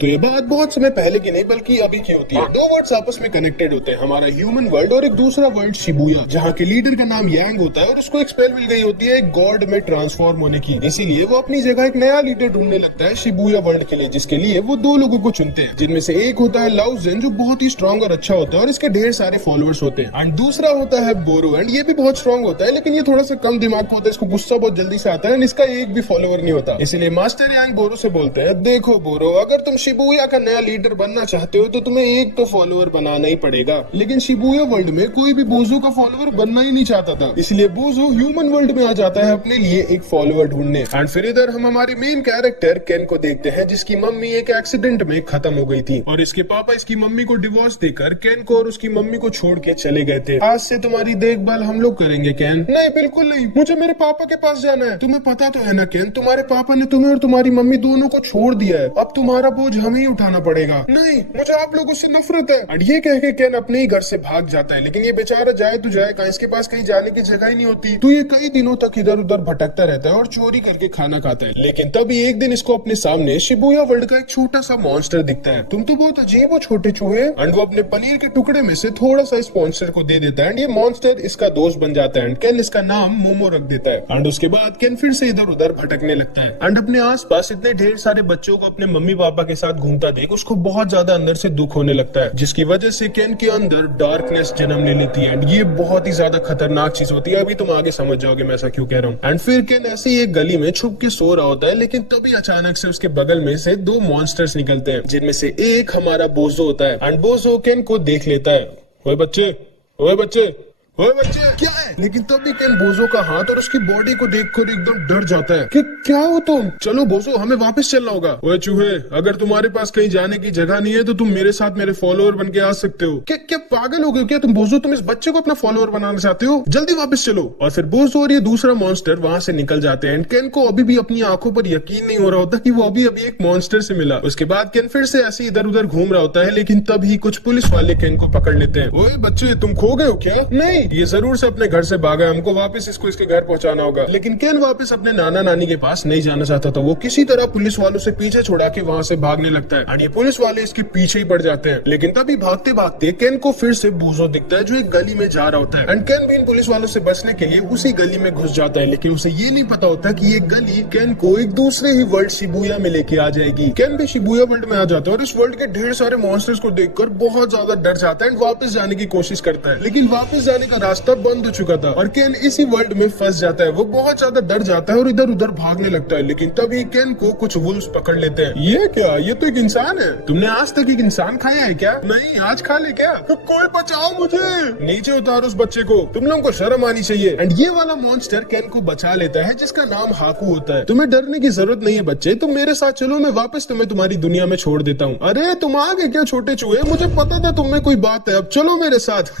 तो ये बात बहुत समय पहले की नहीं बल्कि अभी की होती है। दो वर्ड्स आपस में कनेक्टेड होते हैं, हमारा ह्यूमन वर्ल्ड और एक दूसरा वर्ल्ड शिबुया, जहाँ के लीडर का नाम यांग होता है और उसको एक स्पेल मिल गई होती है एक गॉड में ट्रांसफॉर्म होने की। इसीलिए वो अपनी जगह एक नया लीडर ढूंढने लगता है शिबुया वर्ल्ड के लिए, जिसके लिए वो दो लोगों को चुनते हैं, जिनमें से एक होता है लाओ जेन जो बहुत ही स्ट्रॉन्ग और अच्छा होता है और इसके ढेर सारे फॉलोअर्स होते हैं, एंड दूसरा होता है बोरो, एंड ये भी बहुत स्ट्रॉन्ग होता है लेकिन ये थोड़ा सा कम दिमाग का होता है, इसको गुस्सा बहुत जल्दी से आता है एंड इसका एक भी फॉलोअर नहीं होता। इसलिए मास्टर यांग बोरो से बोलते हैं, देखो बोरो, अगर तुम शिबुया का नया लीडर बनना चाहते हो तो तुम्हें एक तो फॉलोअर बनाना ही पड़ेगा। लेकिन शिबुया वर्ल्ड में कोई भी बोजो का फॉलोअर बनना ही नहीं चाहता था, इसलिए बोजो ह्यूमन वर्ल्ड में आ जाता है अपने लिए एक फॉलोअर ढूंढने। एंड फिर इधर हम हमारे मेन कैरेक्टर केन को देखते हैं, जिसकी मम्मी एक एक्सीडेंट में खत्म हो गई थी और इसके पापा इसकी मम्मी को डिवोर्स देकर केन को और उसकी मम्मी को छोड़ के चले गए थे। आज से तुम्हारी देखभाल हम लोग करेंगे केन। नहीं बिल्कुल नहीं, मुझे मेरे पापा के पास जाना है। तुम्हें पता तो है ना केन, तुम्हारे पापा ने तुम्हें और तुम्हारी मम्मी दोनों को छोड़ दिया है, अब तुम्हारा बोझ हमें ही उठाना पड़ेगा। नहीं, मुझे आप लोगों से नफरत है। और ये कह के केन अपने ही घर से भाग जाता है, लेकिन ये बेचारा जाए तो जाए कहाँ, इसके पास कहीं जाने की जगह ही नहीं होती, तो ये कई दिनों तक इधर उधर भटकता रहता है और चोरी करके खाना खाता है। लेकिन तभी एक दिन इसको अपने सामने शिबुया वर्ल्ड का एक छोटा सा मॉन्स्टर दिखता है। तुम तो बहुत अजीब हो छोटे चूहे। एंड वो अपने पनीर के टुकड़े में से थोड़ा सा इस मॉन्स्टर को दे देता है एंड ये मॉन्स्टर इसका दोस्त बन जाता है एंड केन इसका नाम मोमो रख देता है। एंड उसके बाद केन फिर से इधर उधर भटकने लगता है एंड अपने आसपास इतने ढेर सारे बच्चों को अपने मम्मी पापा के साथ घूमता देख उसको बहुत ज्यादा अंदर से दुख होने लगता है, जिसकी वजह से केन के अंदर डार्कनेस जन्म ले लेती है एंड ये बहुत ही ज्यादा खतरनाक चीज होती है। अभी तुम आगे समझ जाओगे मैं ऐसा क्यों कह रहा हूँ। एंड फिर केन ऐसे ही एक गली में छुप के सो रहा होता है, लेकिन तभी अचानक से उसके बगल में से दो मॉन्स्टर्स निकलते हैं, जिनमें से एक हमारा बोजो होता है एंड बोजो केन को देख लेता है। ओए बच्चे, ओए बच्चे, ओए बच्चे, क्या है? लेकिन तभी केन बोजो का हाथ और उसकी बॉडी को देखकर एकदम डर जाता है कि क्या हो तुम? चलो बोजो, हमें वापस चलना होगा। ओए चूहे, अगर तुम्हारे पास कहीं जाने की जगह नहीं है तो तुम मेरे साथ मेरे फॉलोअर बन के आ सकते हो। क्या पागल हो गए क्या तुम बोजो? तुम इस बच्चे को अपना फॉलोअर बनाना चाहते हो? जल्दी वापस चलो। और फिर बोजो और ये दूसरा मॉन्स्टर वहां से निकल जाते हैं। केन को अभी भी अपनी आंखों पर यकीन नहीं हो रहा होता कि वो अभी एक मॉन्स्टर से मिला। उसके बाद केन फिर से ऐसे इधर उधर घूम रहा होता है, लेकिन तभी कुछ पुलिस वाले केन को पकड़ लेते हैं। ओए बच्चे, तुम खो गए हो क्या? नहीं, ये जरूर से अपने घर से भागा, हमको वापस इसको इसके घर पहुंचाना होगा। लेकिन केन वापस अपने नाना नानी के पास नहीं जाना चाहता था। वो किसी तरह पुलिस वालों से पीछे छुड़ा के वहां से भागने लगता है और ये पुलिस वाले इसके पीछे ही पड़ जाते हैं। लेकिन तभी भागते भागते केन को फिर से बोजो दिखता है जो एक गली में जा रहा होता है एंड केन भी इन पुलिस वालों से बचने के लिए उसी गली में घुस जाता है। लेकिन उसे ये नहीं पता होता कि ये गली केन को एक दूसरे ही वर्ल्ड शिबुया में लेके आ जाएगी। केन भी शिबुया वर्ल्ड में आ जाता है और इस वर्ल्ड के ढेर सारे मॉन्स्टर्स को देखकर बहुत ज्यादा डर जाता है एंड वापस जाने की कोशिश करता है, लेकिन वापस जाने का रास्ता बंद हो चुका था और केन इसी वर्ल्ड में फंस जाता है। वो बहुत ज्यादा डर जाता है और इधर उधर भागने लगता है, लेकिन तभी केन को कुछ वुल्व्स पकड़ लेते हैं। ये क्या? ये तो एक इंसान है। तुमने आज तक एक इंसान खाया है क्या? नहीं, आज खा ले क्या? कोई बचाओ मुझे, नीचे उतारो उस बच्चे को, तुम लोगों को शर्म आनी चाहिए। एंड ये वाला मॉन्स्टर केन को बचा लेता है जिसका नाम हाकू होता है। तुम्हें डरने की जरूरत नहीं है बच्चे, तुम मेरे साथ चलो, मैं वापस तुम्हें तुम्हारी दुनिया में छोड़ देता हूँ। अरे तुम आ गए क्या छोटे चूहे? मुझे पता था तुम में कोई बात है, अब चलो मेरे साथ।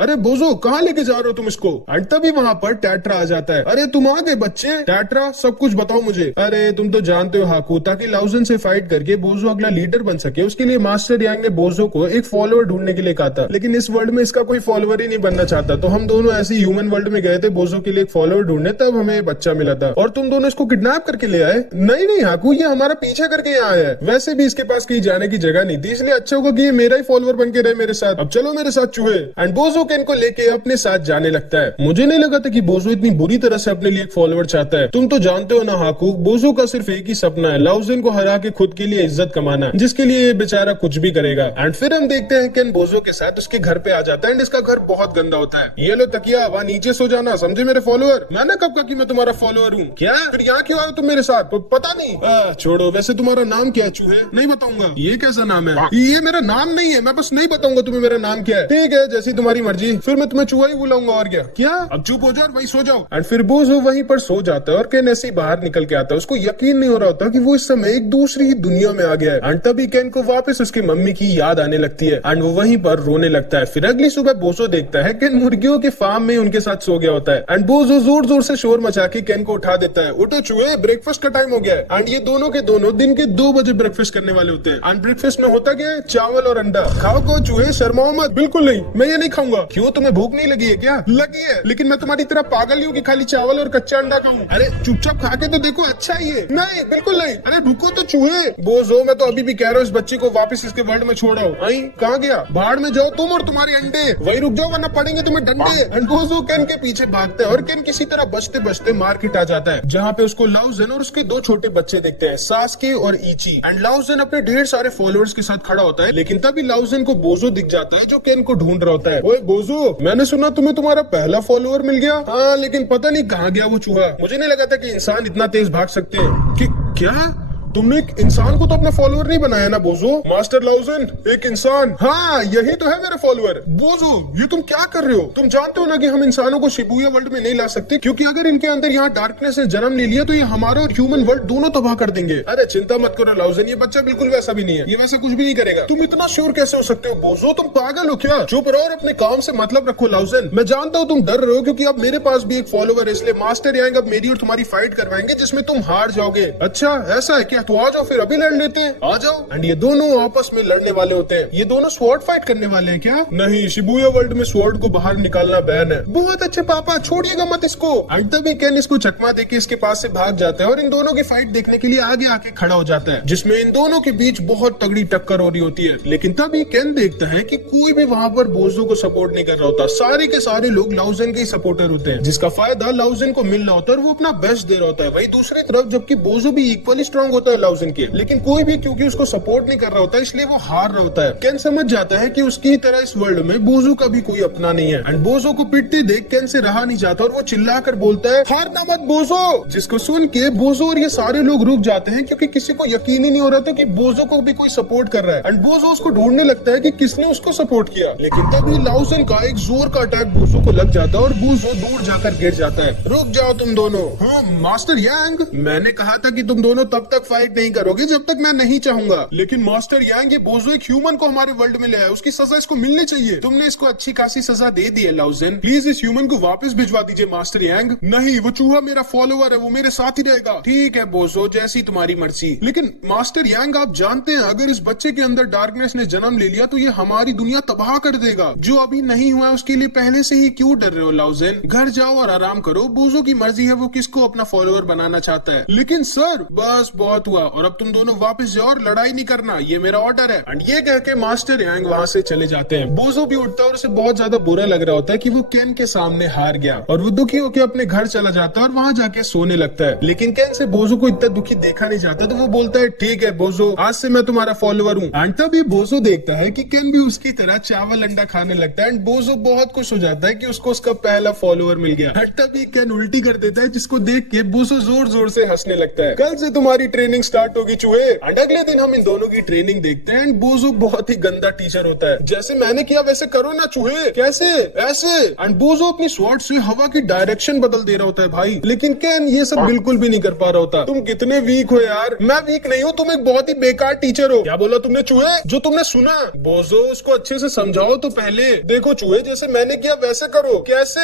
अरे बोजो, कहाँ लेके जा रहे हो तुम इसको? एंड तभी वहाँ पर टैट्रा आ जाता है। अरे तुम आ गए बच्चे? टैट्रा, सब कुछ बताओ मुझे। अरे तुम तो जानते हो हाकू, ताकि लाउजन से फाइट करके बोजो अगला लीडर बन सके, उसके लिए मास्टर यांग ने बोजो को एक फॉलोअर ढूंढने के लिए कहा था, लेकिन इस वर्ल्ड में इसका कोई फॉलोअर ही नहीं बनना चाहता, तो हम दोनों ऐसे ह्यूमन वर्ल्ड में गए थे बोजो के लिए एक फॉलोअर ढूंढने, तब हमें ये बच्चा मिला था और तुम दोनों इसको किडनैप करके ले आए। नहीं नहीं हाकू, ये हमारा पीछा करके यहाँ आया है। वैसे भी इसके पास कहीं जाने की जगह नहीं थी, इसलिए अच्छा होगा कि ये मेरा ही फॉलोअर बन के रहे मेरे साथ। अब चलो मेरे साथ चूहे। एंड बोजो केन को लेके अपने साथ जाने लगता है। मुझे नहीं लगा था कि बोजो इतनी बुरी तरह से अपने लिए एक फॉलोअर चाहता है। तुम तो जानते हो ना हाकू, बोजो का सिर्फ एक ही सपना है, लाउजन को हरा के खुद के लिए इज्जत कमाना, जिसके लिए ये बेचारा कुछ भी करेगा। एंड फिर हम देखते हैं केन बोजो के साथ उसके घर पे आ जाता है एंड इसका घर बहुत गंदा होता है। ये लो तकिया, वहाँ नीचे सो जाना, समझे मेरे फॉलोअर? मैंने कब कहा कि मैं तुम्हारा फॉलोअर हूँ? क्या फिर यहाँ क्यों आए तुम मेरे साथ? पता नहीं। छोड़ो, वैसे तुम्हारा नाम क्या है चूहे? नहीं बताऊंगा। ये कैसा नाम है? ये मेरा नाम नहीं है, मैं बस नहीं बताऊंगा तुम्हें मेरा नाम क्या है। ठीक है, जैसी तुम्हारी मर्जी, फिर मैं तुम्हें चूहा ही बुलाऊंगा और क्या। अब चुप हो जाओ, वही सो जाओ। एंड फिर बोजो वहीं पर सो जाता है और केन ऐसे ही बाहर निकल के आता है। उसको यकीन नहीं हो रहा होता कि वो इस समय एक दूसरी ही दुनिया में आ गया है। एंड तभी केन को वापस उसकी मम्मी की याद आने लगती है एंड वो वहीं पर रोने लगता है। फिर अगली सुबह बोजो देखता है केन मुर्गियों के फार्म में उनके साथ सो गया होता है एंड बोजो जोर जोर से शोर मचा के केन को उठा देता है। उठो चूहे, ब्रेकफास्ट का टाइम हो गया है। एंड ये दोनों के दोनों दिन के 2 बजे ब्रेकफास्ट करने वाले होते हैं। एंड ब्रेकफास्ट में होता क्या है? चावल और अंडा। खाओ को चूहे, शर्माओ मत। बिल्कुल नहीं, मैं ये नहीं खाऊंगा। क्यों तुम्हें भूख नहीं लगी है क्या? लगी है, लेकिन मैं तुम्हारी तरह पागल ही हूँ कि खाली चावल और कच्चा अंडा खाऊं। अरे चुपचाप खा के तो देखो, अच्छा ही है। नहीं बिल्कुल नहीं। अरे रुको तो चूहे। बोझो, मैं तो अभी भी कह रहा हूँ इस बच्चे को वापस इसके वर्ल्ड में छोड़ आओ। कहाँ गया? बाहर में जाओ तुम और तुम्हारे अंडे। वही रुक जाओ वरना पड़ेंगे तुम्हें डंडे। एंड बोझो केन के पीछे भागता है और केन किसी तरह बचते बचते मार्केट आ जाता है, जहाँ पे उसको लाउजेन और उसके दो छोटे बच्चे दिखते हैं, सास्के और ईची। एंड लाउजेन अपने ढेर सारे फॉलोअर्स के साथ खड़ा होता है, लेकिन तभी लाउजेन को बोझो दिख जाता है जो केन को ढूंढ रहा होता है। ओए बोझो, मैंने सुना तुम्हें तुम्हारा पहला फॉलोअर मिल गया। हाँ, लेकिन पता नहीं कहाँ गया वो चूहा। मुझे नहीं लगा था कि इंसान इतना तेज भाग सकते हैं। कि क्या तुमने एक इंसान को तो अपना फॉलोअर नहीं बनाया ना बोझो? मास्टर लाउजेन एक इंसान। हाँ, यही तो है मेरा फॉलोअर। बोझो, ये तुम क्या कर रहे हो? तुम जानते हो ना कि हम इंसानों को शिबुया वर्ल्ड में नहीं ला सकते, क्योंकि अगर इनके अंदर यहाँ डार्कनेस ने जन्म ले लिया तो ये हमारा और ह्यूमन वर्ल्ड दोनों तबाह कर देंगे। अरे चिंता मत करो लाउजेन, ये बच्चा बिल्कुल वैसा भी नहीं है, ये वैसा कुछ भी नहीं करेगा। तुम इतना श्योर कैसे हो सकते हो बोझो? तुम पागल हो क्या? चुप रहो और अपने काम से मतलब रखो लाउजेन। मैं जानता हूँ तुम डर रहे हो, क्योंकि अब मेरे पास भी एक फॉलोअर है, इसलिए मास्टर यांग अब मेरी और तुम्हारी फाइट करवाएंगे जिसमें तुम हार जाओगे। अच्छा ऐसा है क्या? तो आ जाओ फिर, अभी लड़ लेते हैं, आ जाओ। एंड ये दोनों आपस में लड़ने वाले होते हैं। ये दोनों स्वॉर्ड फाइट करने वाले हैं क्या? नहीं, शिबुया वर्ल्ड में स्वॉर्ड को बाहर निकालना बैन है। बहुत अच्छे पापा, छोड़िएगा मत इसको। एंड तभी केन इसको चकमा देके इसके पास से भाग जाता है और इन दोनों की फाइट देखने के लिए आगे आके खड़ा हो जाता है, जिसमें इन दोनों के बीच बहुत तगड़ी टक्कर हो रही होती है। लेकिन तभी केन देखता है कि कोई भी वहाँ पर बोझो को सपोर्ट नहीं कर रहा होता, सारे के सारे लोग लाउजेन के ही सपोर्टर होते हैं, जिसका फायदा लाउजेन को मिल रहा होता है और वो अपना बेस्ट दे रहा होता है। वही दूसरी तरफ जबकि बोझो भी इक्वली स्ट्रॉन्ग होता है लाउजेन के, लेकिन कोई भी क्योंकि उसको सपोर्ट नहीं कर रहा होता इसलिए वो हार रहा होता है। केन समझ जाता है कि उसकी तरह इस वर्ल्ड में बोझो का भी कोई अपना नहीं है। एंड बोझो को पिटते देख केन से रहा नहीं जाता और वो चिल्लाकर बोलता है, हारना मत बोझो। जिसको सुन के बोझो और ये सारे लोग रुक जाते हैं, क्योंकि किसी को यकीन ही नहीं हो रहा था कि बोझो को भी कोई सपोर्ट कर रहा है। एंड बोझो उसको ढूंढने लगता है कि किसने उसको सपोर्ट किया, लेकिन तभी लाउजेन का एक जोर का अटैक बोझो को लग जाता है और बोझो दूर जाकर गिर जाता है। रुक जाओ तुम दोनों। हाँ मास्टर यांग, मैंने कहा था कि तुम दोनों तब तक फाइट नहीं करोगे जब तक मैं नहीं चाहूंगा, लेकिन मास्टर यांग ये बोझो एक ह्यूमन को हमारे वर्ल्ड में ले आया, उसकी सजा इसको मिलनी चाहिए। तुमने इसको अच्छी खासी सजा दे दी है लाउजेन, प्लीज इस ह्यूमन को वापस भिजवा दीजिए मास्टर यांग। नहीं, वो चूहा मेरा फॉलोअर है, वो मेरे साथ ही रहेगा। ठीक है बोझो, जैसी तुम्हारी मर्जी। लेकिन मास्टर यांग आप जानते हैं अगर इस बच्चे के अंदर डार्कनेस ने जन्म ले लिया तो ये हमारी दुनिया तबाह कर देगा। जो अभी नहीं हुआ उसके लिए पहले से ही क्यों डर रहे हो लाउजेन? घर जाओ और आराम करो, बोझो की मर्जी है वो किसको अपना फॉलोअर बनाना चाहता है। लेकिन सर, बस बहुत हुआ, और अब तुम दोनों वापस जाओ और लड़ाई नहीं करना, ये मेरा ऑर्डर है। एंड ये कह के मास्टर यांग वहाँ से चले जाते हैं। बोझो भी उठता है और उसे बहुत ज्यादा बुरा लग रहा होता है कि वो केन के सामने हार गया, और वो दुखी होकर अपने घर चला जाता है और वहाँ जाके सोने लगता है। लेकिन केन से बोझो को इतना दुखी देखा नहीं जाता, तो वो बोलता है, ठीक है बोझो, आज से मैं तुम्हारा फॉलोअर हूँ। एंड तभी बोझो देखता है कि केन भी उसकी तरह चावल अंडा खाने लगता है। एंड बोझो बहुत खुश हो जाता है कि उसको उसका पहला फॉलोअर मिल गया। एंड तभी केन उल्टी कर देता है, जिसको देख के बोझो जोर जोर से हंसने लगता है। कल से तुम्हारी ट्रेनिंग स्टार्ट होगी चूहे। एंड अगले दिन हम इन दोनों की ट्रेनिंग देखते हैं। एंड बोझो बहुत ही गंदा टीचर होता है, जैसे मैंने किया वैसे करो ना चूहे। कैसे? ऐसे। एंड बोझो अपनी स्वॉर्ड से हवा की डायरेक्शन बदल दे रहा होता है भाई, लेकिन केन ये सब बिल्कुल भी नहीं कर पा रहा होता। तुम कितने वीक हो यार। मैं वीक नहीं हूँ, तुम एक बहुत ही बेकार टीचर हो। क्या बोला तुमने चूहे? जो तुमने सुना। बोझो उसको अच्छे से समझाओ तो पहले। देखो चूहे, जैसे मैंने किया वैसे करो। कैसे?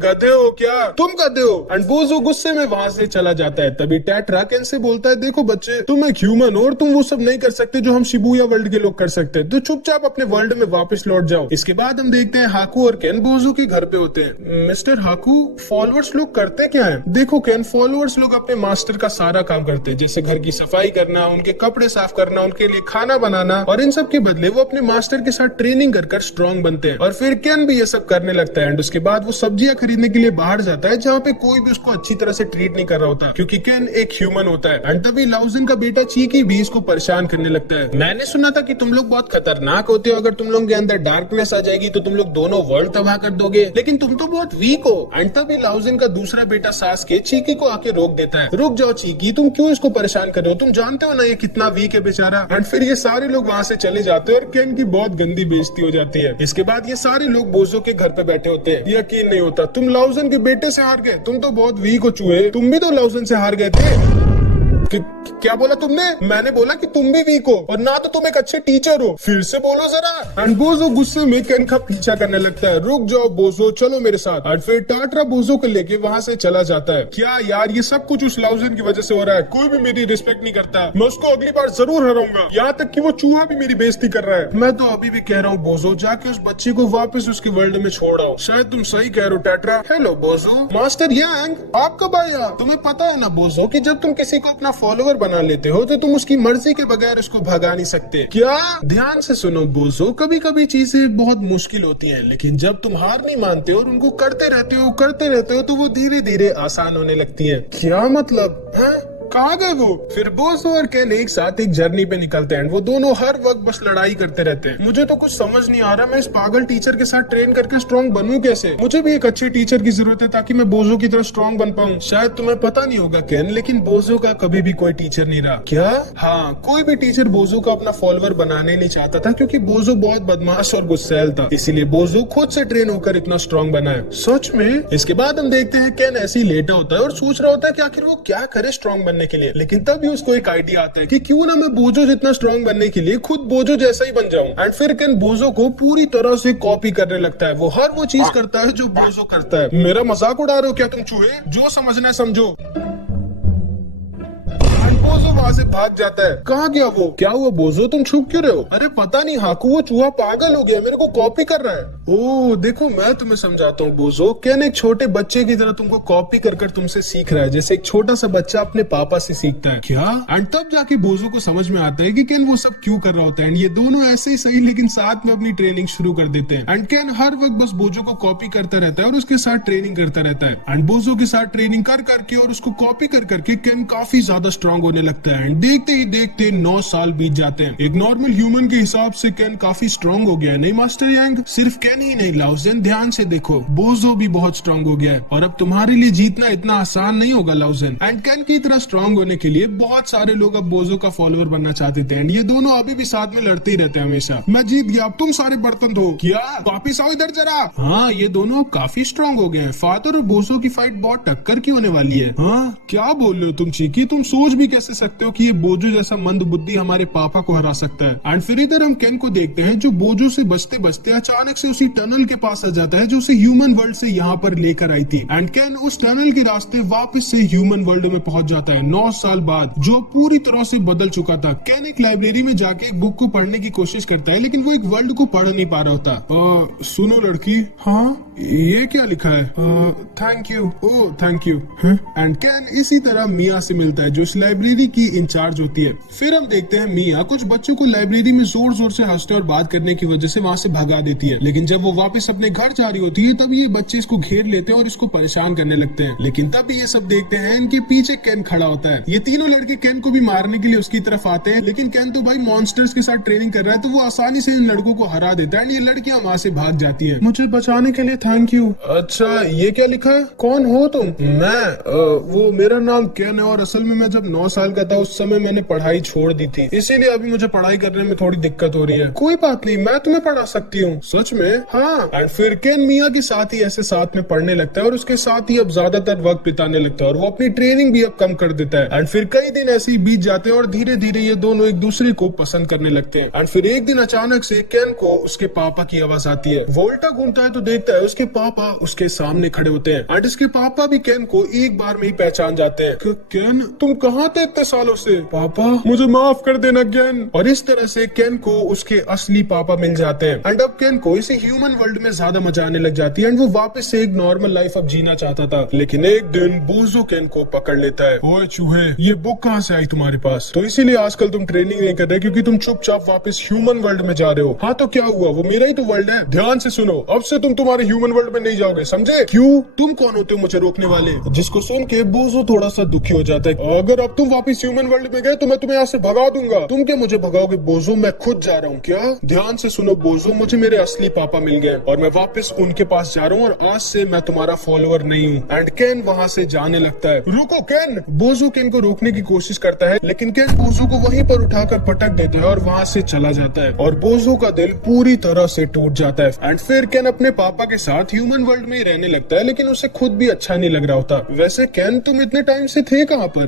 गधे हो क्या तुम? गधे हो। एंड बोझो गुस्से में वहाँ से चला जाता है। तभी टैट्रा केन से बोलता है, देखो बच्चे, तुम एक ह्यूमन हो और तुम वो सब नहीं कर सकते जो हम शिबुया वर्ल्ड के लोग कर सकते हैं, तो चुपचाप अपने वर्ल्ड में वापस लौट जाओ। इसके बाद हम देखते हैं हाकू और केन बोझो के घर पे होते हैं। मिस्टर हाकू, फॉलोअर्स लोग करते क्या है? देखो केन, फॉलोअर्स लोग अपने मास्टर का सारा काम करते हैं, जैसे घर की सफाई करना, उनके कपड़े साफ करना, उनके लिए खाना बनाना, और इन सब के बदले वो अपने मास्टर के साथ ट्रेनिंग कर स्ट्रॉन्ग बनते हैं। और फिर केन भी ये सब करने लगता है। एंड उसके बाद वो सब्जियां खरीदने के लिए बाहर जाता है, जहाँ पे कोई भी उसको अच्छी तरह से ट्रीट नहीं कर रहा होता, क्योंकि केन एक ह्यूमन होता है। एंड तभी लाउजेन का बेटा चीकी भी इसको परेशान करने लगता है। मैंने सुना था कि तुम लोग बहुत खतरनाक होते हो, अगर तुम लोग के अंदर डार्कनेस आ जाएगी तो तुम लोग दोनों वर्ल्ड तबाह कर दोगे, लेकिन तुम तो बहुत वीक हो। एंड तभी लाउजेन का दूसरा बेटा सास्के चीकी को आके रोक देता है। रुक जाओ चीकी, तुम क्यों इसको परेशान कर रहे हो? तुम जानते हो ना ये कितना वीक है बेचारा। एंड फिर ये सारे लोग वहाँ से चले जाते हैं और केन की बहुत गंदी बेइज्जती हो जाती है। इसके बाद ये सारे लोग बोझो के घर पे बैठे होते हैं। यकीन नहीं होता, तुम लाउजेन के बेटे से हार गए। तुम तो बहुत वीक हो चूहे, तुम भी तो लाउजेन से हार गए थे। क्या बोला तुमने? मैंने बोला कि तुम भी वीक हो और ना तो तुम एक अच्छे टीचर हो। फिर से बोलो जरा। एंड बोजो गुस्से में केन का पीछा करने लगता है। रुक जाओ बोजो, चलो मेरे साथ। और फिर टाटरा बोजो को लेके वहाँ से चला जाता है। क्या यार, ये सब कुछ उस लाउजन की वजह से हो रहा है। कोई भी मेरी रिस्पेक्ट नहीं करता। मैं उसको अगली बार जरूर हराऊंगा। यहाँ तक कि वो चूहा भी मेरी बेइज्जती कर रहा है। मैं तो अभी भी कह रहा हूँ बोजो, जाके उस बच्चे को वापस उसके वर्ल्ड में छोड़ आओ। शायद तुम सही कह रहे हो टाटरा। हेलो बोजो। मास्टर यांग, आप कब आया? तुम्हें पता है ना बोजो कि जब तुम किसी को अपना फॉलोअर बना लेते हो तो तुम उसकी मर्जी के बगैर उसको भगा नहीं सकते। क्या? ध्यान से सुनो बोजो, कभी कभी चीजें बहुत मुश्किल होती हैं, लेकिन जब तुम हार नहीं मानते और उनको करते रहते हो तो वो धीरे धीरे आसान होने लगती है। क्या मतलब है? कहाँ गए वो? फिर बोजो और केन एक साथ एक जर्नी पे निकलते हैं। वो दोनों हर वक्त बस लड़ाई करते रहते हैं। मुझे तो कुछ समझ नहीं आ रहा, मैं इस पागल टीचर के साथ ट्रेन करके स्ट्रॉन्ग बनूं कैसे? मुझे भी एक अच्छे टीचर की जरूरत है ताकि मैं बोजो की तरह स्ट्रॉन्ग बन पाऊं। शायद तुम्हें पता नहीं होगा केन, लेकिन बोजो का कभी भी कोई टीचर नहीं रहा। क्या? हाँ, कोई भी टीचर बोजो का अपना फॉलोअर बनाने नहीं चाहता था, क्योंकि बोजो बहुत बदमाश और गुस्सैल था। इसीलिए बोजो खुद से ट्रेन होकर इतना स्ट्रॉन्ग बना है। सच में? इसके बाद हम देखते हैं केन ऐसे ही लेटा होता है और सोच रहा होता है कि आखिर वो क्या करे स्ट्रॉन्ग बनने के लिए। लेकिन भी उसको एक आइडिया आता है कि क्यों ना मैं बोजो जितना स्ट्रॉन्ग बनने के लिए खुद बोजो जैसा ही बन जाऊं। एंड फिर केन बोजो को पूरी तरह से कॉपी करने लगता है। वो हर वो चीज करता है जो बोजो करता है। मेरा मजाक उड़ा रहे हो क्या तुम चूहे? जो समझना है समझो। बोजो वहाँ से भाग जाता है। कहाँ गया वो? क्या हुआ बोजो, तुम छुप क्यों रहे हो? अरे पता नहीं हाकू, वो चूहा पागल हो गया, मेरे को कॉपी कर रहा है। ओह देखो, मैं तुम्हें समझाता हूँ बोजो। केन एक छोटे बच्चे की तरह तुमको कॉपी कर कर तुमसे सीख रहा है, जैसे एक छोटा सा बच्चा अपने पापा से सीखता है। क्या? एंड तब जाके बोजो को समझ में आता है कि केन वो सब क्यों कर रहा होता है। एंड ये दोनों ऐसे ही सही लेकिन साथ में अपनी ट्रेनिंग शुरू कर देते हैं। एंड केन हर वक्त बस बोजो को कॉपी करता रहता है और उसके साथ ट्रेनिंग करता रहता है। एंड बोजो के साथ ट्रेनिंग कर करके और उसको कॉपी कर करके केन काफी ज्यादा स्ट्रॉन्ग होने लगता है। देखते ही देखते 9 साल बीत जाते हैं। एक नॉर्मल ह्यूमन के हिसाब से केन काफी स्ट्रॉन्ग हो गया है, नहीं मास्टर यांग? सिर्फ केन ही नहीं लाउजेन, ध्यान से देखो, बोजो भी बहुत स्ट्रॉन्ग हो गया है और अब तुम्हारे लिए जीतना इतना आसान नहीं होगा लाउजेन। एंड केन की तरह स्ट्रॉन्ग होने के लिए बहुत सारे लोग अब बोजो का फॉलोअर बनना चाहते थे। एंड ये दोनों अभी भी साथ में लड़ते ही रहते हैं हमेशा। मैं जीत गया, अब तुम सारे बर्तन धो। क्या? वापिस आओ इधर जरा। हाँ, ये दोनों काफी स्ट्रॉन्ग हो गए हैं। फादर और बोजो की फाइट बहुत टक्कर की होने वाली है। हाँ, क्या बोल रहे हो तुम चीकी? तुम सोच भी कैसे सकते हो कि ये बोजो जैसा मंद बुद्धि हमारे पापा को हरा सकता है? एंड फिर इधर हम केन को देखते हैं जो बोजो से बचते बचते अचानक से उसी टनल के पास आ जाता है जो उसे ह्यूमन वर्ल्ड से यहाँ पर लेकर आई थी। एंड केन उस टनल के रास्ते वापस से ह्यूमन वर्ल्ड में पहुंच जाता है 9 साल बाद, जो पूरी तरह से बदल चुका था। केन एक लाइब्रेरी में जाके एक बुक को पढ़ने की कोशिश करता है, लेकिन वो एक वर्ल्ड को पढ़ नहीं पा रहा होता। सुनो लड़की, हाँ ये क्या लिखा है? Thank you. Oh thank you. And केन इसी तरह मिया से मिलता है जो इस लाइब्रेरी की इंचार्ज होती है। फिर हम देखते हैं मिया कुछ बच्चों को लाइब्रेरी में जोर जोर से हंसने और बात करने की वजह से वहाँ से भगा देती है। लेकिन जब वो वापस अपने घर जा रही होती है तब ये बच्चे इसको घेर लेते हैं और इसको परेशान करने लगते हैं। लेकिन तब ये सब देखते हैं इनके पीछे केन खड़ा होता है। ये तीनों लड़के केन को भी मारने के लिए उसकी तरफ आते हैं, लेकिन केन तो भाई मॉन्स्टर्स के साथ ट्रेनिंग कर रहा है तो वो आसानी से इन लड़कों को हरा देता है। एंड ये लड़कियां वहाँ से भाग जाती है। मुझे बचाने के लिए थैंक यू। अच्छा, ये क्या लिखा है? कौन हो तुम? मैं वो मेरा नाम केन है और असल में मैं जब 9 साल का था उस समय मैंने पढ़ाई छोड़ दी थी, इसीलिए अभी मुझे पढ़ाई करने में थोड़ी दिक्कत हो रही है। कोई बात नहीं, मैं तुम्हें पढ़ा सकती हूँ। सच में? हाँ। एंड फिर केन मिया के साथ ही ऐसे साथ में पढ़ने लगता है और उसके साथ ही अब ज्यादातर वक्त बिताने लगता है और वो अपनी ट्रेनिंग भी अब कम कर देता है। एंड फिर कई दिन ऐसे ही बीत जाते हैं और धीरे धीरे ये दोनों एक दूसरे को पसंद करने लगते हैं। एंड फिर एक दिन अचानक से केन को उसके पापा की आवाज आती है। वो उल्टा घूमता है तो देखता है उसके पापा उसके सामने खड़े होते हैं। एंड इसके पापा भी केन को एक बार में ही पहचान जाते हैं। केन, तुम कहाँ थे इतने सालों से? पापा मुझे माफ कर देना केन। और इस तरह से केन को उसके असली पापा मिल जाते हैं। एंड अब केन को इसे ह्यूमन वर्ल्ड में ज्यादा मजा आने लग जाती है एंड वो वापस से एक नॉर्मल लाइफ अब जीना चाहता था। लेकिन एक दिन बोजो केन को पकड़ लेता है। ओए चूहे, ये बुक कहाँ से आई तुम्हारे पास? तो इसीलिए आजकल तुम ट्रेनिंग नहीं कर रहे क्योंकि तुम चुपचाप वापस ह्यूमन वर्ल्ड में जा रहे हो। हाँ तो क्या हुआ, वो मेरा ही तो वर्ल्ड है। ध्यान से सुनो, अब से तुम तुम्हारे ह्यूमन वर्ल्ड में नहीं जाओगे, समझे? क्यों? तुम कौन होते हो मुझे रोकने वाले? जिसको सुन के बोजो थोड़ा सा दुखी हो जाता है। अगर अब तुम वापस ह्यूमन वर्ल्ड में गए तो मैं तुम्हें यहाँ से भगा दूंगा। तुम क्या मुझे भगाओगे बोजो? मैं खुद जा रहा हूँ। क्या? ध्यान से सुनो बोजो, मुझे मेरे असली पापा मिल गए और मैं वापस उनके पास जा रहा हूँ और आज से मैं तुम्हारा फॉलोअर नहीं हूँ। एंड केन वहाँ से जाने लगता है। रुको केन! बोजो केन को रोकने की कोशिश करता है लेकिन केन बोजो को वहीं पर उठाकर पटक देता है और वहाँ से चला जाता है और बोजो का दिल पूरी तरह से टूट जाता है। एंड फिर केन अपने पापा के साथ ह्यूमन वर्ल्ड में ही रहने लगता है लेकिन उसे खुद भी अच्छा नहीं लग रहा होता। वैसे केन, तुम इतने टाइम से थे कहाँ पर?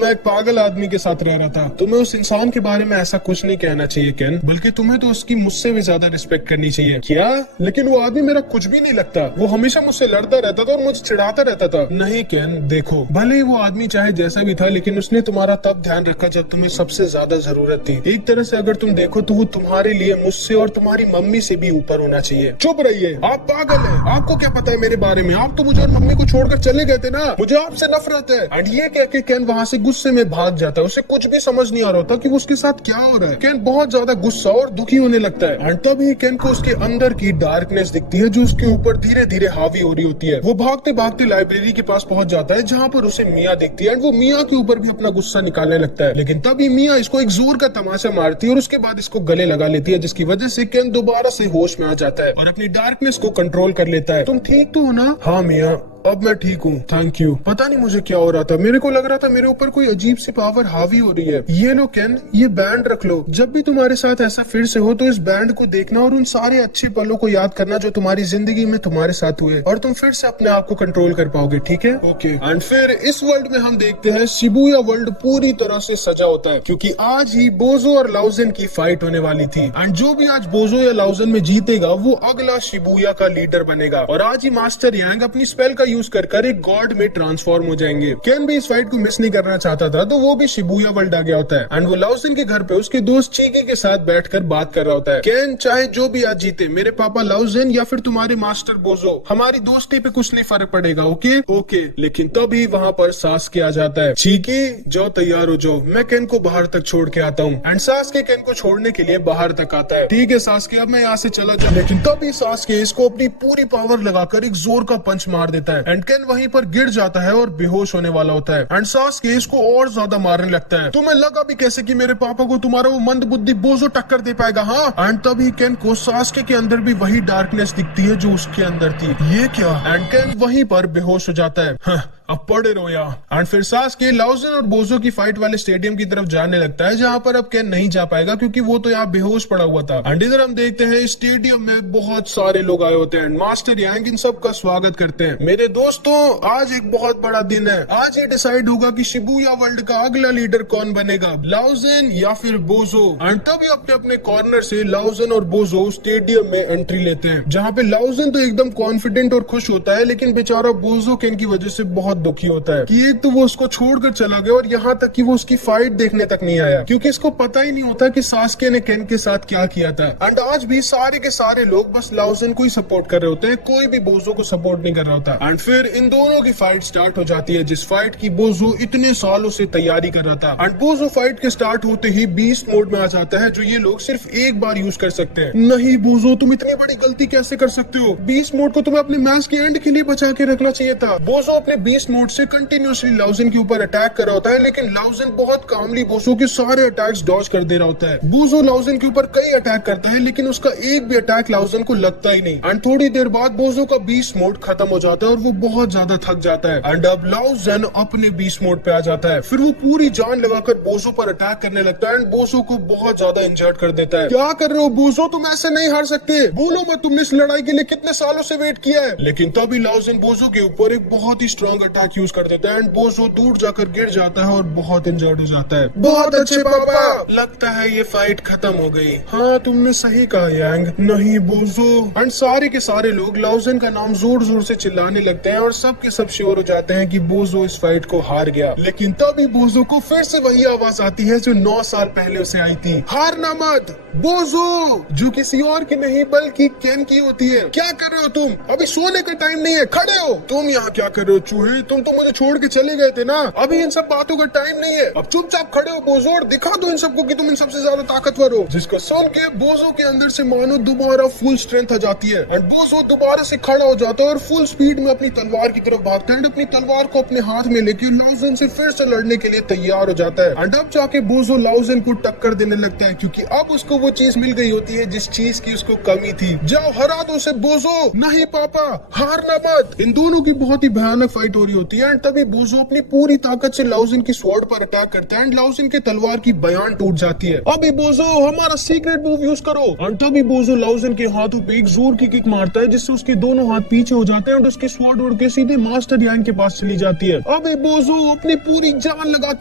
मैं पागल आदमी के साथ रह रहा था। तुम्हें उस इंसान के बारे में ऐसा कुछ नहीं कहना चाहिए केन, बल्कि तुम्हें तो उसकी मुझसे भी ज्यादा रिस्पेक्ट करनी चाहिए। क्या? लेकिन वो आदमी मेरा कुछ भी नहीं लगता। वो हमेशा मुझसे लड़ता रहता था और मुझे चिढ़ाता रहता था। नहीं केन, देखो, भले ही वो आदमी चाहे जैसा भी था, लेकिन उसने तुम्हारा तब ध्यान रखा जब तुम्हें सबसे ज्यादा जरूरत थी। एक तरह से अगर तुम देखो तो वो तुम्हारे लिए मुझसे और तुम्हारी मम्मी से भी ऊपर होना चाहिए। चुप रहिए, आप पागल हैं। आपको क्या पता है मेरे बारे में? आप तो मुझे और मम्मी को छोड़कर चले गए थे ना। मुझे आपसे नफरत है। एंड ये कह के केन वहाँ से गुस्से में भाग जाता है। उसे कुछ भी समझ नहीं आ रहा होता कि वो उसके साथ क्या हो रहा है। केन बहुत ज्यादा गुस्सा और दुखी होने लगता है। एंड तभी केन को उसके अंदर की डार्कनेस दिखती है जो उसके ऊपर धीरे धीरे हावी हो रही होती है। वो भागते भागते लाइब्रेरी के पास पहुंच जाता है जहाँ पर उसे मिया दिखती है। एंड वो मिया के ऊपर भी अपना गुस्सा निकालने लगता है, लेकिन तभी मिया इसको एक जोर का तमाचा मारती है और उसके बाद इसको गले लगा लेती है, जिसकी वजह से केन दोबारा से होश में आ जाता है और अपनी डार्कनेस को कंट्रोल कर लेता है। तुम ठीक तो हो ना? हाँ मिया, अब मैं ठीक हूँ, थैंक यू। पता नहीं मुझे क्या हो रहा था, मेरे को लग रहा था मेरे ऊपर कोई अजीब सी पावर हावी हो रही है। ये लो केन, ये बैंड रख लो। जब भी तुम्हारे साथ ऐसा फिर से हो तो इस बैंड को देखना और उन सारे अच्छे पलों को याद करना जो तुम्हारी जिंदगी में तुम्हारे साथ हुए, और तुम फिर से अपने आप को कंट्रोल कर पाओगे, ठीक है? ओके। एंड फिर इस वर्ल्ड में हम देखते हैं शिबुया वर्ल्ड पूरी तरह से सजा होता है, क्योंकि आज ही बोजो और लाउजेन की फाइट होने वाली थी। एंड जो भी आज बोजो या लाउजेन में जीतेगा वो अगला शिबुया का लीडर बनेगा। और आज ही मास्टर यांग अपनी स्पेल का यूज कर एक गॉड में ट्रांसफॉर्म हो जाएंगे। केन भी इस फाइट को मिस नहीं करना चाहता था, तो वो भी शिबुया वर्ल्ड आ गया होता है। एंड वो लाउजेन के घर पे उसके दोस्त चीकी के साथ बैठकर बात कर रहा होता है। केन, चाहे जो भी आज जीते, मेरे पापा लाउजेन या फिर तुम्हारे मास्टर बोजो, हमारी दोस्ती पे कुछ नहीं फर्क पड़ेगा, ओके? ओके। लेकिन तभी वहाँ पर सास्के आ जाता है। चीकी, जाओ तैयार हो जाओ, मैं केन को बाहर तक छोड़ के आता हूँ। एंड सास्के केन को छोड़ने के लिए बाहर तक आता है। ठीक है सास्के, अब मैं यहाँ से चला जाऊँ। लेकिन तभी सास्के इसको अपनी पूरी पावर लगाकर एक जोर का पंच मार देता है। एंड केन वहीं पर गिर जाता है और बेहोश होने वाला होता है। एंड सास्के इसको और ज्यादा मारने लगता है। तुम्हें लगा भी कैसे कि मेरे पापा को तुम्हारा वो मंद बुद्धि बोजो टक्कर दे पाएगा? हाँ। एंड तभी केन को सास्के के अंदर भी वही डार्कनेस दिखती है जो उसके अंदर थी। ये क्या? एंड केन वहीं पर बेहोश हो जाता है। हाँ, अब पड़े रहो यहाँ। एंड फिर सास्के लाउजेन और बोजो की फाइट वाले स्टेडियम की तरफ जाने लगता है, जहाँ पर अब केन नहीं जा पाएगा क्योंकि वो तो यहाँ बेहोश पड़ा हुआ था। एंड इधर हम देखते हैं स्टेडियम में बहुत सारे लोग आए होते हैं। मास्टर यांग इन सब का स्वागत करते हैं। मेरे दोस्तों, आज एक बहुत बड़ा दिन है। आज ये डिसाइड होगा कि शिबुया वर्ल्ड का अगला लीडर कौन बनेगा, लाउजेन या फिर बोजो। एंड तभी अपने अपने कॉर्नर से लाउजेन और बोजो स्टेडियम में एंट्री लेते हैं, जहाँ पे लाउजेन तो एकदम कॉन्फिडेंट और खुश होता है, लेकिन बेचारा बोजो केन की वजह से बहुत दुखी होता है कि एक तो वो उसको छोड़कर चला गया और यहाँ तक कि वो उसकी फाइट देखने तक नहीं आया, क्योंकि इसको पता ही नहीं होता कि सास्के ने केन के साथ क्या किया था। एंड आज भी सारे के सारे लोग बस लाउजेन को ही सपोर्ट कर रहे होते हैं, कोई भी बोजो को सपोर्ट नहीं कर रहा होता। एंड फिर इन दोनों की फाइट स्टार्ट हो जाती है, जिस फाइट की बोजो इतने सालों से तैयारी कर रहा था। एंड बोजो फाइट के स्टार्ट होते ही बीस्ट मोड में आ जाता है, जो ये लोग सिर्फ एक बार यूज कर सकते हैं। नहीं बोजो, तुम इतनी बड़ी गलती कैसे कर सकते हो? बीस्ट मोड को तुम्हें अपने मैच के एंड के लिए बचा के रखना चाहिए था। बोजो अपने बीस्ट मोड से कंटिन्यूअसली लाउजेन के ऊपर अटैक कर रहा होता है, लेकिन लाउजेन बहुत कामली बोजो के सारे अटैक्स डॉज कर दे रहा होता है। बोजो लाउजेन के ऊपर कई अटैक करता है, लेकिन उसका एक भी अटैक लाउजेन को लगता ही नहीं। एंड थोड़ी देर बाद बोजो का बीस्ट मोड खत्म हो जाता है और वो बहुत ज्यादा थक जाता है। एंड अब लाउजेन अपने बीस्ट मोड पे आ जाता है। फिर वो पूरी जान लगाकर बोजो पर अटैक करने लगता है एंड बोजो को बहुत ज्यादा इंजर्ड कर देता है। क्या कर रहे हो बोजो? तुम ऐसे नहीं हार सकते। बोलो मत, तुमने इस लड़ाई के लिए कितने सालों से वेट किया है। लेकिन तभी लाउजेन बोजो के ऊपर एक बहुत ही स्ट्रॉन्ग अटैक यूज कर देता है एंड बोजो दूर जाकर गिर जाता है और बहुत इंजर्ड हो जाता है। बहुत अच्छे पापा, लगता है ये फाइट खत्म हो गई। हाँ, तुमने सही कहा यांग। नहीं बोजो। एंड सारे के सारे लोग लाउजेन का नाम जोर जोर से चिल्लाने लगते हैं और सब के सब श्योर हो जाते हैं कि बोजो इस फाइट को हार गया। लेकिन तभी बोजो को फिर से वही आवाज आती है जो 9 साल पहले उसे आई थी। हारना मत बोजो, जो किसी और की नहीं बल्कि केन की होती है। क्या कर रहे हो तुम? अभी सोने का टाइम नहीं है, खड़े हो। तुम यहाँ क्या कर रहे हो चूहे? तुम तो मुझे छोड़ के चले गए थे ना। अभी इन सब बातों का टाइम नहीं है। अब चुपचाप खड़े हो बोजो और दिखा दो इन सबको कि तुम इन सबसे ज्यादा ताकतवर हो। जिसको सुन के बोजो के अंदर से मानो दोबारा फुल स्ट्रेंथ आ जाती है एंड बोजो दोबारा से खड़ा हो जाता है और फुल स्पीड में अपनी तलवार की तरफ भागता है। अपनी तलवार को अपने हाथ में लेके लाउजेन से फिर से लड़ने के लिए तैयार हो जाता है। एंड अब जाके बोजो लाउजेन को टक्कर देने लगता है, क्योंकि अब उसको वो चीज मिल गई होती है जिस चीज की उसको कमी थी। जाओ हरा दो उसे बोजो। नहीं पापा, हारना मत। इन दोनों की बहुत ही भयानक फाइट हो रही रही होती है। एंड तभी बोजो अपनी पूरी ताकत से लाउजिन की स्वॉर्ड पर अटैक करता है एंड लाउजिन के तलवार की बयान टूट जाती है। अभी बोजो हमारा सीक्रेट मूव यूज करो। एंड तभी बोजो लाउजिन के हाथों पे एक जोर की किक मारता है जिससे उसके दोनों हाथ पीछे हो जाते हैं और उसकी स्वॉर्ड उड़ के सीधे मास्टर यांग के पास चली जाती है। अभी बोजो अपनी पूरी जान लगा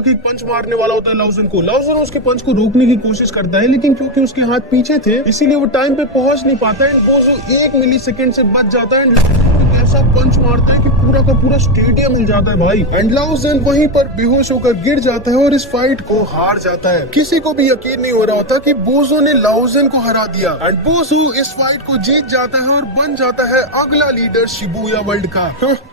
के एक पंच मारने वाला होता है लाउजिन को। लाउजिन उसके पंच को रोकने की कोशिश करता है लेकिन क्योंकि उसके हाथ पीछे थे इसीलिए वो टाइम पे पहुंच नहीं पाता है। बोजो 1 मिलीसेकंड से बच जाता है। ऐसा पंच मारता है कि पूरा का पूरा स्टेडियम हिल जाता है भाई। एंड लाउजिन वहीं पर बेहोश होकर गिर जाता है और इस फाइट को हार जाता है। किसी को भी यकीन नहीं हो रहा होता कि बोजो ने लाउजिन को हरा दिया। एंड बोजो इस फाइट को जीत जाता है और बन जाता है अगला लीडर शिबुया वर्ल्ड का।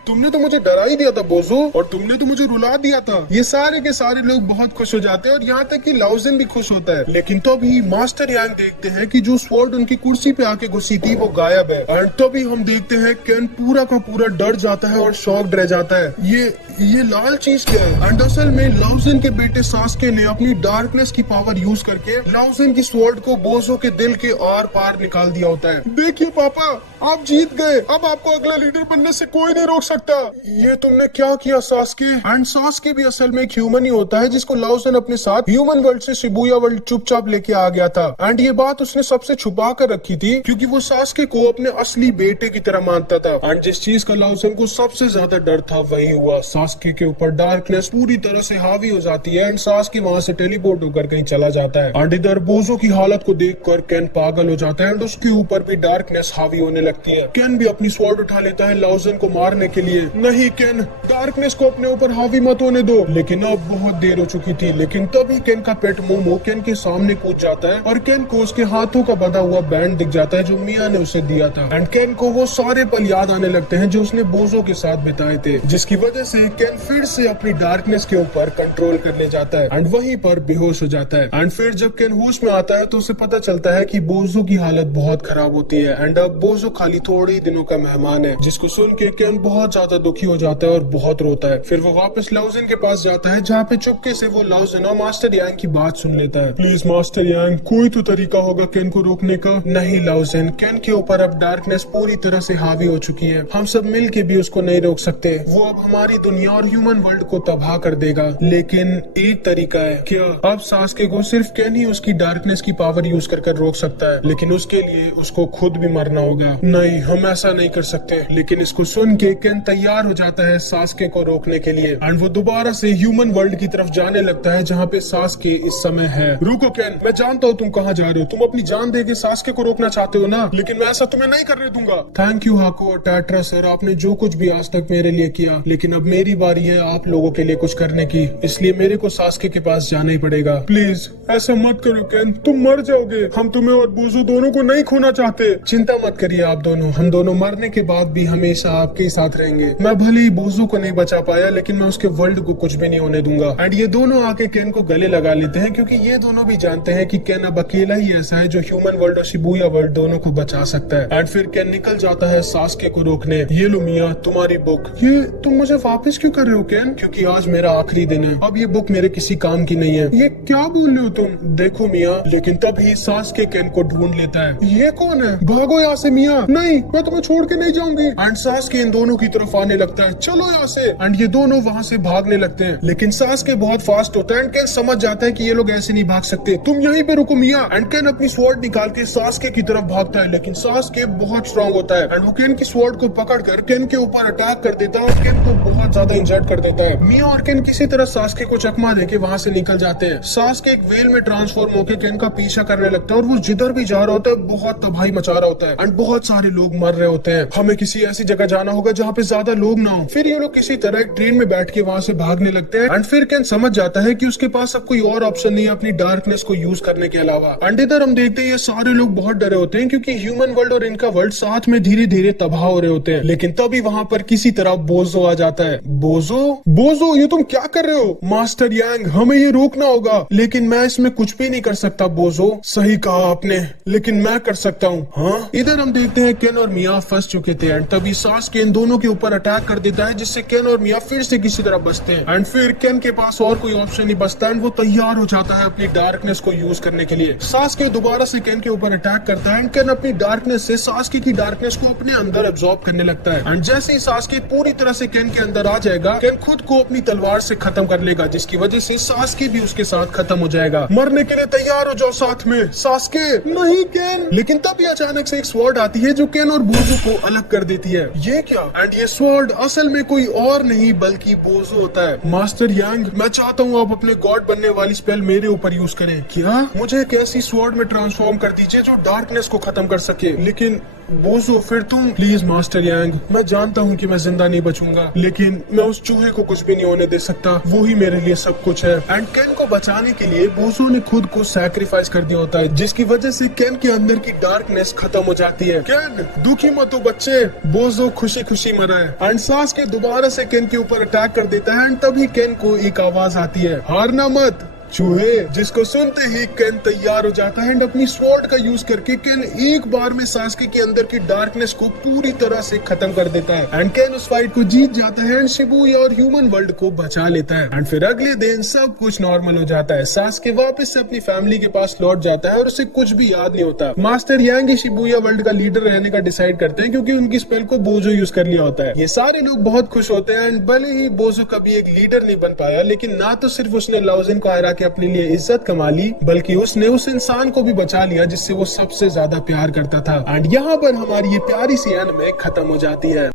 तुमने तो मुझे डरा ही दिया था बोजो, और तुमने तो मुझे रुला दिया था। ये सारे के सारे लोग बहुत खुश हो जाते हैं और यहाँ तक कि लाउजिन भी खुश होता है। लेकिन तभी मास्टर यांग देखते हैं कि जो स्वॉर्ड उनकी कुर्सी पे आके घुसी थी वो गायब है। एंड तभी हम देखते हैं केन पूरा का पूरा डर जाता है और शॉक्ड रह जाता है। ये लाल चीज क्या है? एंड असल में लाउजिन के बेटे सास्के ने अपनी डार्कनेस की पावर यूज करके लाउजिन की स्वॉर्ड को बोजो के दिल के आर पार निकाल दिया होता है। देखिए पापा, आप जीत गए। अब आपको अगला लीडर बनने से कोई नहीं रोक सकता। ये तुमने क्या किया सास्के? एंड सास्के भी असल में एक ह्यूमन ही होता है जिसको लाउजिन अपने साथ ह्यूमन वर्ल्ड से शिबुया वर्ल्ड चुपचाप लेके आ गया था। एंड ये बात उसने सबसे छुपा कर रखी थी क्योंकि वो सास्के को अपने असली बेटे की तरह मानता था। एंड जिस चीज का लाउजिन को सबसे ज्यादा डर था वही हुआ। सास्के के ऊपर डार्कनेस पूरी तरह से हावी हो जाती है एंड सास्के वहां से टेलीपोर्ट होकर कहीं चला जाता है। एंड इधर बोजो की हालत को देखकर केन पागल हो जाता है एंड उसके ऊपर भी डार्कनेस हावी होने लगती है। केन भी अपनी स्वॉर्ड उठा लेता है लाउजिन को मारने के लिए। नहीं केन, डार्कनेस को अपने ऊपर हावी मत होने दो। लेकिन अब बहुत देर हो चुकी थी। लेकिन तभी केन का पेट मोमो केन के सामने कूद जाता है और केन को उसके हाथों का बंधा हुआ बैंड दिख जाता है जो मिया ने उसे दिया था। एंड केन को वो सारे पल याद आने लगते हैं जो उसने बोजो के साथ बिताए थे, जिसकी वजह से केन फिर से अपनी डार्कनेस के ऊपर कंट्रोल कर ले जाता है एंड वहीं पर बेहोश हो जाता है। एंड फिर जब केन होश में आता है तो उसे पता चलता है कि बोजो की हालत बहुत खराब होती है एंड अब बोजो खाली थोड़े ही दिनों का मेहमान है, जिसको सुन के केन बहुत ज्यादा दुखी हो जाता है और बहुत रोता है। फिर वो वापस लाउजिन के पास जाता है जहाँ पे चुपके से वो लाउजिन और मास्टर यांग की बात सुन लेता है। प्लीज मास्टर यांग, कोई तो तरीका होगा केन को रोकने का। नहीं लाउजिन, केन के ऊपर अब डार्कनेस पूरी तरह से हावी हो चुकी है। हम सब मिल के भी उसको नहीं रोक सकते। वो अब हमारी दुनिया और ह्यूमन वर्ल्ड को तबाह कर देगा। लेकिन एक तरीका है। क्या? अब सास्के को सिर्फ केन ही उसकी डार्कनेस की पावर यूज कर रोक सकता है, लेकिन उसके लिए उसको खुद भी मरना होगा। नहीं, हम ऐसा नहीं कर सकते। लेकिन इसको सुन के केन तैयार हो जाता है सास्के को रोकने के लिए एंड वो दोबारा से ह्यूमन वर्ल्ड की तरफ जाने लगता है जहाँ पे सास्के इस समय है। रुको केन, मैं जानता हूँ तुम कहाँ जा रहे हो। तुम अपनी जान दे के सास्के को रोकना चाहते हो ना, लेकिन मैं ऐसा तुम्हें नहीं करने दूंगा। थैंक यू हाको और टाट्रा सर, आपने जो कुछ भी आज तक मेरे लिए किया, लेकिन अब मेरी बारी है आप लोगों के लिए कुछ करने की, इसलिए मेरे को सास्के के पास जाना ही पड़ेगा। प्लीज ऐसा मत करो केन, तुम मर जाओगे। हम तुम्हें और बोजो दोनों को नहीं खोना चाहते। चिंता मत करिए आप दोनों, हम दोनों मरने के बाद भी हमेशा आपके ही साथ रहेंगे। मैं भले ही बोजो को नहीं बचा पाया, लेकिन मैं उसके वर्ल्ड को कुछ भी नहीं होने दूंगा। एंड ये दोनों आके केन को गले लगा लेते हैं क्योंकि ये दोनों भी जानते हैं कि केन अब अकेला ही ऐसा है जो ह्यूमन वर्ल्ड और शिबुया वर्ल्ड दोनों को बचा सकता है। एंड फिर केन निकल जाता है सास्के को रोकने। ये लो मिया, तुम्हारी बुक। ये तुम मुझे वापस क्यों कर रहे हो केन? क्योंकि आज मेरा आखिरी दिन है। अब ये बुक मेरे किसी काम की नहीं है। ये क्या बोल रहे हो तुम? देखो मिया। लेकिन तभी सास्के केन को ढूंढ लेता है। ये कौन है? भागो यहाँ से मिया। नहीं, मैं तुम्हें छोड़ के नहीं जाऊंगी। एंड सास्के इन दोनों की तरफ आने लगता है। चलो यहाँ से। एंड ये दोनों वहाँ से भागने लगते हैं, लेकिन सास्के बहुत फास्ट होता है एंड केन समझ जाता है कि ये लोग ऐसे नहीं भाग सकते। तुम यहीं पे रुको मिया। एंड केन अपनी स्वॉर्ड निकाल के सास्के की तरफ भागता है, लेकिन सास्के बहुत स्ट्रॉन्ग होता है एंड वो केन की स्वॉर्ड को पकड़कर केन के ऊपर अटैक कर देता है और केन को बहुत ज्यादा इंजर्ड कर देता है। मिया और केन किसी तरह सास्के को चकमा देके वहाँ से निकल जाते हैं। सास्के एक वेल में ट्रांसफॉर्म होकर केन का पीछा करने लगता है और वो जिधर भी जा रहा होता है बहुत तबाही मचा रहा होता है एंड बहुत सारे लोग मर रहे होते हैं। हमें किसी ऐसी जगह जाना होगा जहाँ पे ज्यादा लोग ना हो। फिर ये लोग किसी तरह एक ट्रेन में बैठ के वहाँ से भागने लगते हैं एंड फिर केन समझ जाता है कि उसके पास अब कोई और ऑप्शन नहीं है अपनी डार्कनेस को यूज करने के अलावा। एंड इधर हम देखते हैं ये सारे लोग बहुत डरे होते हैं क्योंकि ह्यूमन वर्ल्ड और इनका वर्ल्ड साथ में धीरे धीरे तबाह हो रहे होते हैं। लेकिन तभी वहाँ पर किसी तरह बोजो आ जाता है बोजो बोजो, ये तुम क्या कर रहे हो? मास्टर यांग, हमें ये रोकना होगा। लेकिन मैं इसमें कुछ भी नहीं कर सकता बोजो। सही कहा आपने, लेकिन मैं कर सकता हूँ। हाँ, इधर हम देखते हैं केन और मिया फंस चुके थे एंड तभी सास्के इन दोनों के ऊपर अटैक कर देता है, जिससे केन और मिया फिर से किसी तरह बचते हैं। एंड फिर केन के पास और कोई ऑप्शन नहीं बचता एंड वो तैयार हो जाता है अपनी डार्कनेस को यूज करने के लिए। सास्के दोबारा से केन के ऊपर अटैक करता है एंड केन अपनी डार्कनेस से सास्के की डार्कनेस को अपने अंदर एब्जॉर्ब करने लगता है। एंड जैसे ही सास्के पूरी तरह से केन के अंदर आ जाएगा, केन खुद को अपनी तलवार से खत्म कर लेगा, जिसकी वजह से सास्के भी उसके साथ खत्म हो जाएगा। मरने के लिए तैयार हो जाओ साथ में। सास्के, नहीं केन। लेकिन तभी अचानक से एक स्वॉर्ड आती है जो केन और बोजो को अलग कर देती है। ये क्या? एंड ये स्वॉर्ड असल में कोई और नहीं बल्कि बोजो होता है। मास्टर यांग, मैं चाहता हूँ आप अपने गॉड बनने वाली स्पेल मेरे ऊपर यूज करें। क्या? मुझे एक ऐसी स्वॉर्ड में ट्रांसफॉर्म कर दीजिए जो डार्कनेस को खत्म कर सके। लेकिन बोजो, फिर तुम? प्लीज मास्टर यांग, मैं जानता हूँ कि मैं जिंदा नहीं बचूंगा, लेकिन मैं उस चूहे को कुछ भी नहीं होने दे सकता। वो ही मेरे लिए सब कुछ है। एंड केन को बचाने के लिए बोजो ने खुद को सैक्रिफाइस कर दिया होता है, जिसकी वजह से केन के अंदर की डार्कनेस खत्म हो जाती है। केन, दुखी मत हो बच्चे। बोजो खुशी खुशी मरा है। एंड सास्के दोबारा से केन के ऊपर अटैक कर देता है एंड तभी केन को एक आवाज आती है, हारना मत चूहे, जिसको सुनते ही केन तैयार हो जाता है एंड अपनी स्वॉर्ड का यूज करके केन एक बार में सास्के के अंदर की डार्कनेस को पूरी तरह से खत्म कर देता है। एंड केन उस फाइट को जीत जाता है एंड शिबुया और ह्यूमन वर्ल्ड को बचा लेता है। एंड फिर अगले दिन सब कुछ नॉर्मल हो जाता है। सास्के वापस से अपनी फैमिली के पास लौट जाता है और उसे कुछ भी याद नहीं होता। मास्टर यांग शिबुया वर्ल्ड का लीडर रहने का डिसाइड करते हैं, क्योंकि उनकी स्पेल को बोजो यूज कर लिया होता है। ये सारे लोग बहुत खुश होते हैं एंड भले ही बोजो कभी एक लीडर नहीं बन पाया, लेकिन ना तो सिर्फ उसने लाओजिन को हरा के अपने लिए इज्जत कमा ली, बल्कि उसने उस इंसान को भी बचा लिया जिससे वो सबसे ज्यादा प्यार करता था। एंड यहाँ पर हमारी ये प्यारी सी एनिमे खत्म हो जाती है।